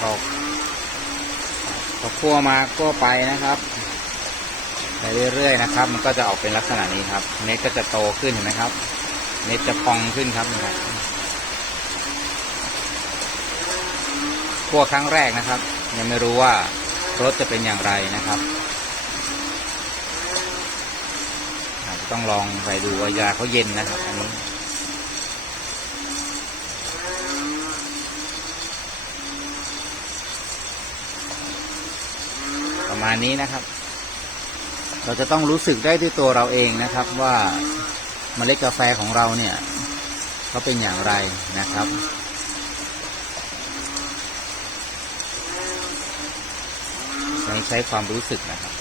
พอพอคั่วมาคั่วไปนะครับไปเรื่อยๆนะครับ มันก็จะออกเป็นลักษณะนี้ครับ เม็ดก็จะโตขึ้นเห็นไหมครับ เม็ดจะพองขึ้นครับนะครับคั่วครั้งแรกนะครับ ยังไม่รู้ว่ารสจะเป็นอย่างไรนะครับอาจจะต้องลองไปดูว่ายาเขาเย็นนะครับอันนี้ ประมาณนี้นะครับ เราจะต้องรู้สึกได้ด้วยตัวเราเองนะครับ ว่าเมล็ดกาแฟของเราเนี่ยเขาเป็นอย่างไรนะครับใช้ใช้ความรู้สึกนะครับ